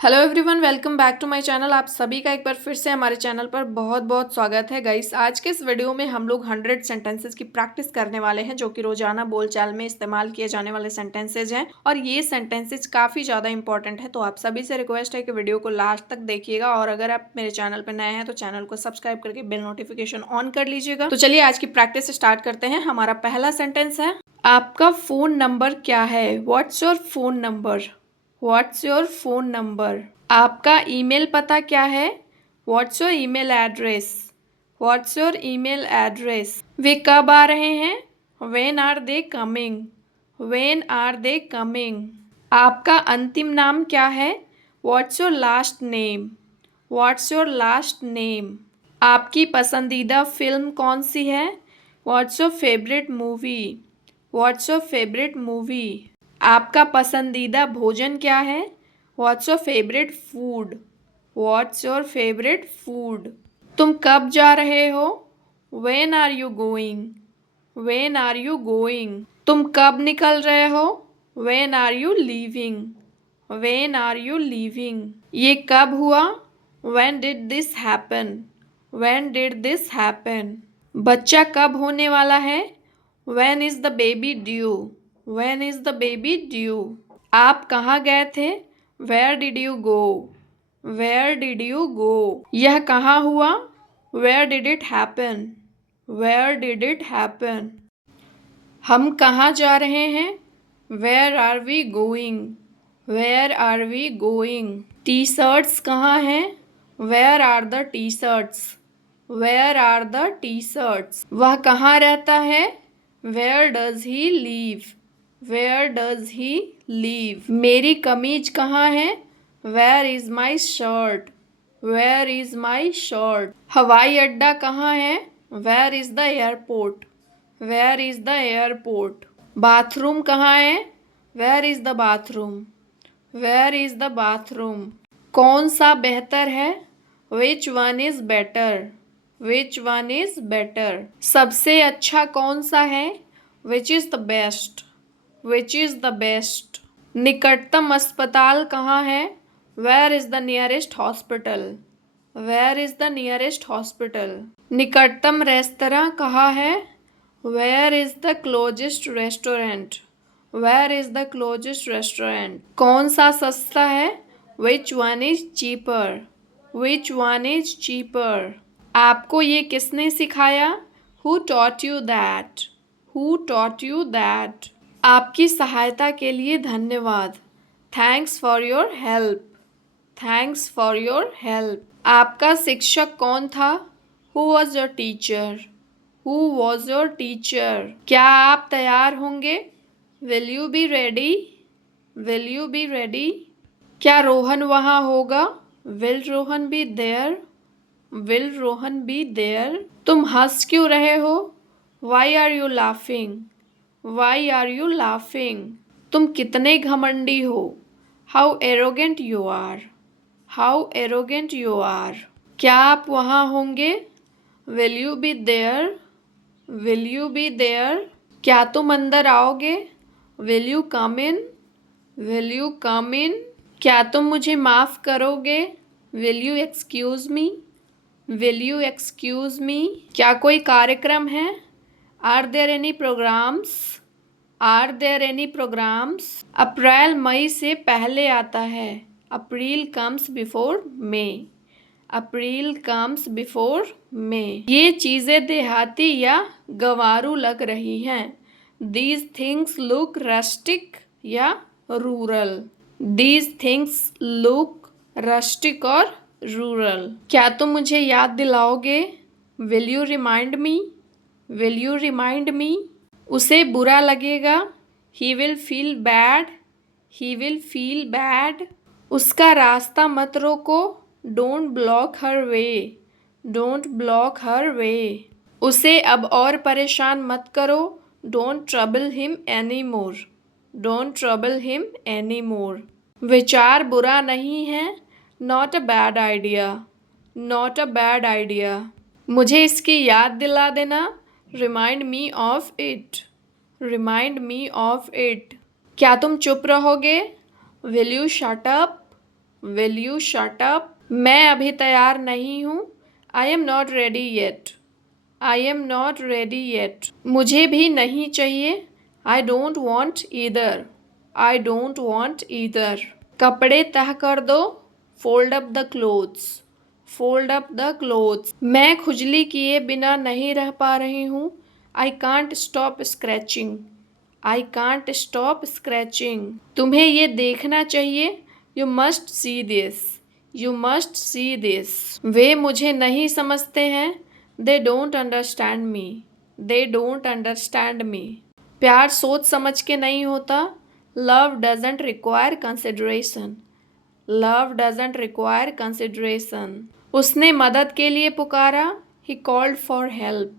Hello everyone, welcome back to my channel. आप सभी का एक बार फिर से हमारे चैनल पर बहुत बहुत स्वागत है गाइस। आज के इस वीडियो में हम लोग 100 सेंटेंसेस की प्रैक्टिस करने वाले हैं, जो कि रोजाना बोलचाल में इस्तेमाल किए जाने वाले सेंटेंसेज हैं और ये सेंटेंसेज काफ़ी ज़्यादा इंपॉर्टेंट है। तो आप सभी से रिक्वेस्ट है कि वीडियो को लास्ट तक देखिएगा और अगर आप मेरे चैनल पर नए हैं तो चैनल को सब्सक्राइब करके बेल नोटिफिकेशन ऑन कर लीजिएगा। तो चलिए आज की प्रैक्टिस स्टार्ट करते हैं। हमारा पहला सेंटेंस है, आपका फ़ोन नंबर क्या है? What's your phone number? What's your phone number? आपका ईमेल पता क्या है? What's your email address? What's your email address? वे कब आ रहे हैं? When are they coming? When are they coming? आपका अंतिम नाम क्या है? What's your last name? What's your last name? आपकी पसंदीदा फिल्म कौन सी है? What's your favourite movie? What's your favourite movie? आपका पसंदीदा भोजन क्या है? What's your favourite food? What's your favourite food? तुम कब जा रहे हो? When are you going? When are you going? तुम कब निकल रहे हो? When are you leaving? When are you leaving? ये कब हुआ? When did this happen? When did this happen? बच्चा कब होने वाला है? When is the baby due? When is the baby due? आप कहाँ गए थे? Where did you go? Where did you go? यह कहाँ हुआ? Where did it happen? Where did it happen? हम कहाँ जा रहे हैं? Where are we going? Where are we going? T shirts कहाँ हैं? Where are the T shirts? Where are the T shirts? वह कहाँ रहता है? Where does he live? Where does he live? मेरी कमीज कहाँ है? Where is my shirt? Where is my shirt? हवाई अड्डा कहाँ है? Where is the airport? Where is the airport? Bathroom कहाँ है? Where is the bathroom? Where is the bathroom? कौन सा बेहतर है? Which one is better? Which one is better? सबसे अच्छा कौन सा है? Which is the best? Which is the best? निकटतम अस्पताल कहाँ है? Where is the nearest hospital? Where is the nearest hospital? निकटतम रेस्तरां कहाँ है? Where is the closest restaurant? Where is the closest restaurant? कौन सा सस्ता है? Which one is cheaper? Which one is cheaper? आपको ये किसने सिखाया? Who taught you that? Who taught you that? आपकी सहायता के लिए धन्यवाद। Thanks for your help. Thanks for your help. आपका शिक्षक कौन था? Who was your teacher? Who was your teacher? क्या आप तैयार होंगे? Will you be ready? Will you be ready? क्या रोहन वहाँ होगा? Will Rohan be there? Will Rohan be there? तुम हंस क्यों रहे हो? Why are you laughing? Why are you laughing? तुम कितने घमंडी हो? How arrogant you are? How arrogant you are? क्या आप वहाँ होंगे? Will you be there? Will you be there? क्या तुम अंदर आओगे? Will you come in? Will you come in? क्या तुम मुझे माफ़ करोगे? Will you excuse me? Will you excuse me? क्या कोई कार्यक्रम है? Are there any programs? Are there any programs? अप्रैल मई से पहले आता है। April comes before May. April comes before May. ये चीज़ें देहाती या गंवारू लग रही हैं। दीज थिंग्स लुक रस्टिक या rural. These things look rustic और रूरल। क्या तुम मुझे याद दिलाओगे? Will you remind me? Will you remind me? उसे बुरा लगेगा। He will feel bad. He will feel bad. उसका रास्ता मत रोको। Don't block her way. Don't block her way. उसे अब और परेशान मत करो। Don't trouble him any more. Don't trouble him any more. विचार बुरा नहीं है। Not a bad idea. Not a bad idea. मुझे इसकी याद दिला देना। Remind me of it. Remind me of it. क्या तुम चुप रहोगे? Will you shut up? Will you shut up? मैं अभी तैयार नहीं हूँ। I am not ready yet. I am not ready yet. मुझे भी नहीं चाहिए। I don't want either. I don't want either. कपड़े तह कर दो। Fold up the clothes. Fold up the clothes. मैं खुजली किए बिना नहीं रह पा रही हूँ। I can't stop scratching. I can't stop scratching. तुम्हें ये देखना चाहिए। You must see this. You must see this. वे मुझे नहीं समझते हैं। They don't understand me. They don't understand मी। प्यार सोच समझ के नहीं होता। Love doesn't require consideration. Love doesn't require consideration. उसने मदद के लिए पुकारा। He called for help.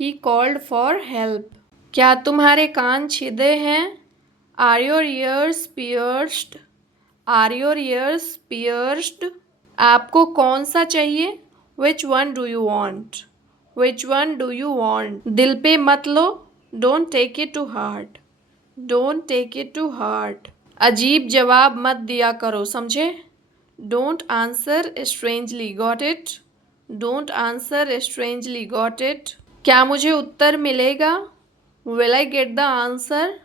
He called for help. क्या तुम्हारे कान छिदे हैं? Are your ears pierced? Are your ears pierced? आपको कौन सा चाहिए? Which one do you want? Which one do you want? दिल पे मत लो। Don't take it to heart. Don't take it to heart. अजीब जवाब मत दिया करो, समझे? Don't answer strangely, got it? Don't answer strangely, got it? क्या मुझे उत्तर मिलेगा? Will I get the answer?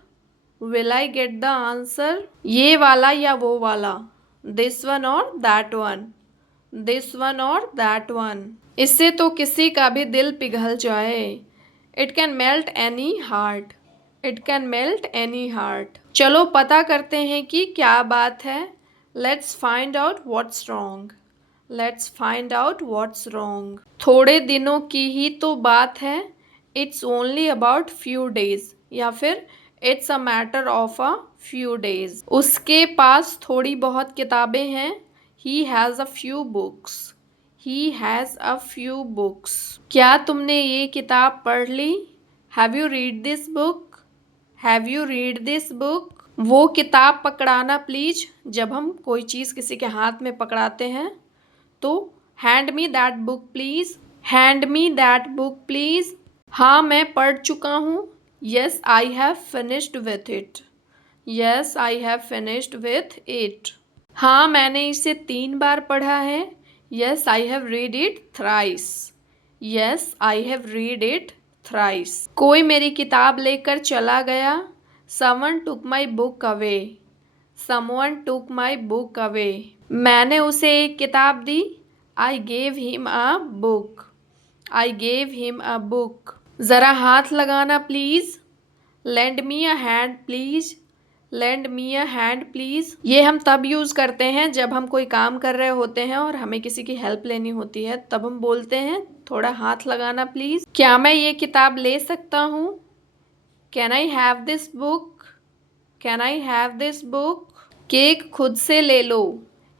Will I get the answer? ये वाला या वो वाला? दिस वन और दैट वन? दिस वन और दैट वन? इससे तो किसी का भी दिल पिघल जाए। It can melt any heart. It can melt any heart. चलो पता करते हैं कि क्या बात है। Let's find out what's wrong. Let's find out what's wrong. थोड़े दिनों की ही तो बात है। It's only about few days, या फिर it's a matter of a few days. उसके पास थोड़ी बहुत किताबें हैं। He has a few books. He has a few books. क्या तुमने ये किताब पढ़ ली? Have you read this book? Have you read this book? वो किताब पकड़ाना प्लीज। जब हम कोई चीज़ किसी के हाथ में पकड़ाते हैं तो hand me that book please. Hand me that book please. हाँ मैं पढ़ चुका हूँ। Yes I have finished with it. Yes I have finished with it. हाँ मैंने इसे 3 बार पढ़ा है। Yes I have read it thrice. Yes I have read it thrice. कोई मेरी किताब लेकर चला गया। Someone took my book away. Someone took my book away. मैंने उसे एक किताब दी। I gave him a book. I gave him a book. ज़रा हाथ लगाना please. Lend me a hand please. Lend me a hand please. ये हम तब यूज़ करते हैं जब हम कोई काम कर रहे होते हैं और हमें किसी की हेल्प लेनी होती है, तब हम बोलते हैं थोड़ा हाथ लगाना प्लीज़। क्या मैं ये किताब ले सकता हूँ? Can I have this book? Can I have this book? Cake खुद से ले लो।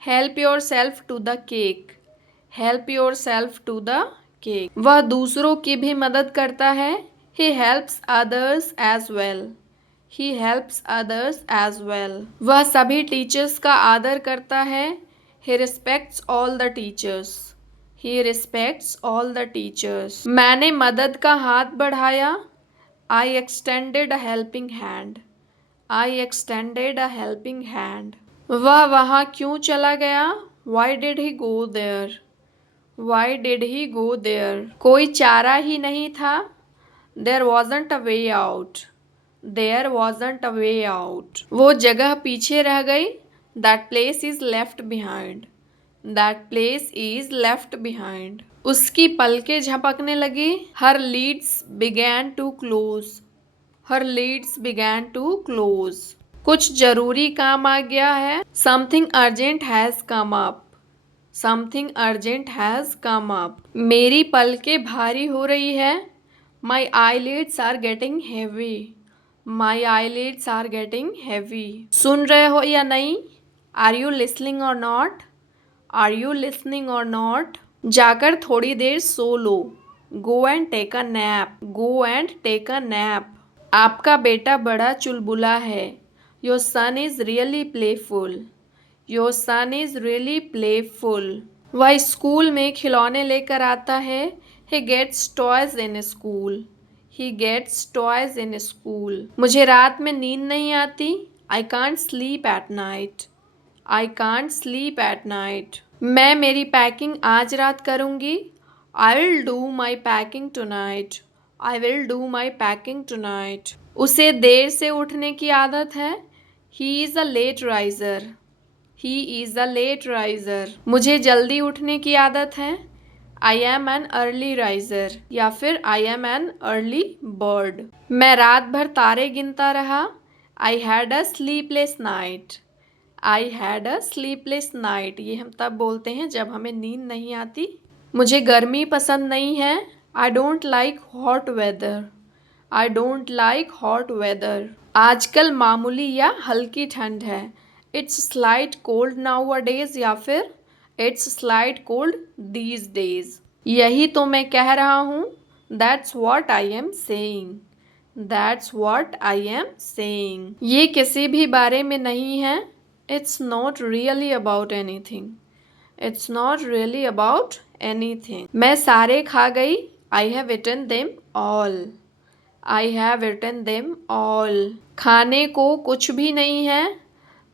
Help yourself to the cake. Help yourself to the cake. वह दूसरों की भी मदद करता है। He helps others as well. He helps others as well. वह सभी टीचर्स का आदर करता है। He respects all the teachers. He respects all the teachers. मैंने मदद का हाथ बढ़ाया। आई extended a helping hand. I extended a helping hand. वह वहाँ क्यों चला गया? Why did he go there? Why did he go there? कोई चारा ही नहीं था। There wasn't a way out. There wasn't a way out. वो जगह पीछे रह गई। That place is left behind. That place is left behind. उसकी पलकें झपकने लगी। Her lids began to close. Her lids began to close. कुछ जरूरी काम आ गया है। Something urgent has come up. Something urgent has come up. मेरी पलकें भारी हो रही है। My eyelids are getting heavy. My eyelids are getting heavy. सुन रहे हो या नहीं? Are you listening or not? Are you listening or not? जाकर थोड़ी देर सो लो। Go and take a nap. Go and take a nap. आपका बेटा बड़ा चुलबुला है। Your son is really playful. Your son is really playful. वह स्कूल में खिलौने लेकर आता है। He gets toys in school. He gets toys in school. मुझे रात में नींद नहीं आती। I can't sleep at night. I can't sleep at night. मैं मेरी पैकिंग आज रात करूँगी. I will do my packing tonight. I will do my packing tonight. उसे देर से उठने की आदत है. He is a late riser. He is a late riser. मुझे जल्दी उठने की आदत है. I am an early riser. या फिर I am an early bird. मैं रात भर तारे गिनता रहा. I had a sleepless night. I had a sleepless night. ये हम तब बोलते हैं जब हमें नींद नहीं आती. मुझे गर्मी पसंद नहीं है. I don't like hot weather. I don't like hot weather. आजकल मामूली या हल्की ठंड है. It's slight cold nowadays या फिर It's slight cold these days. यही तो मैं कह रहा हूँ. That's what I am saying. That's what I am saying. ये किसी भी बारे में नहीं है. It's not really about anything. It's not really about anything. मैं सारे खा गई. I have eaten them all. I have eaten them all. खाने को कुछ भी नहीं है.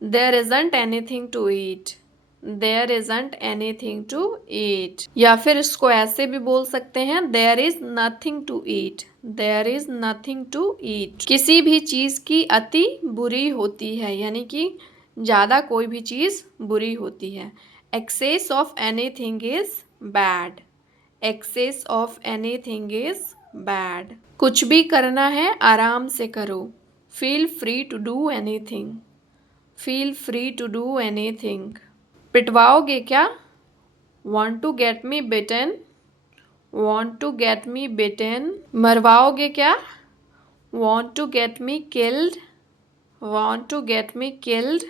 There isn't anything to eat. There isn't anything to eat. या फिर इसको ऐसे भी बोल सकते हैं. There is nothing to eat. There is nothing to eat. किसी भी चीज़ की अति बुरी होती है. यानी कि ज़्यादा कोई भी चीज़ बुरी होती है. Excess of anything is bad. Excess of anything is bad. कुछ भी करना है आराम से करो. Feel free to do anything. Feel free to do anything. पिटवाओगे क्या? Want to get me bitten? Want to get me bitten? मरवाओगे क्या? Want to get me killed? Want to get me killed?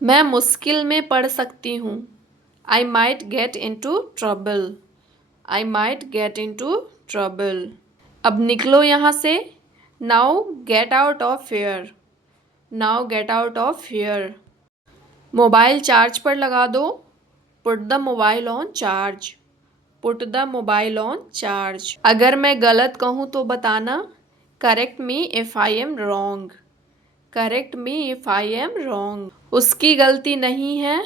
मैं मुश्किल में पड़ सकती हूँ. I might get into trouble. I might get into trouble. अब निकलो यहाँ से. Now get out of here. Now get out of here. Mobile charge पर लगा दो. Put the mobile on charge. Put the mobile on charge. अगर मैं गलत कहूँ तो बताना. Correct me if I am wrong. Correct me if I am wrong. उसकी गलती नहीं है.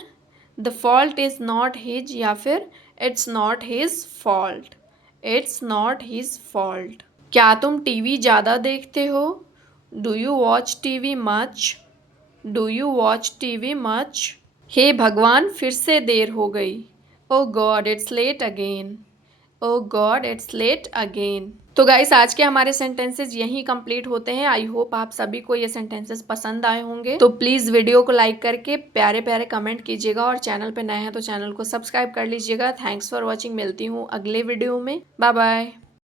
The fault is not his या फिर It's not his fault. It's not his fault. क्या तुम टीवी ज़्यादा देखते हो? Do you watch TV much? Do you watch TV much? हे भगवान फिर से देर हो गई. Oh God, it's late again. Oh God, it's late again. तो गाइस आज के हमारे सेंटेंसेस यहीं कंप्लीट होते हैं. आई होप आप सभी को ये सेंटेंसेस पसंद आए होंगे. तो प्लीज़ वीडियो को लाइक करके प्यारे प्यारे कमेंट कीजिएगा और चैनल पे नए हैं तो चैनल को सब्सक्राइब कर लीजिएगा. Thanks for watching. मिलती हूँ अगले वीडियो में. Bye bye.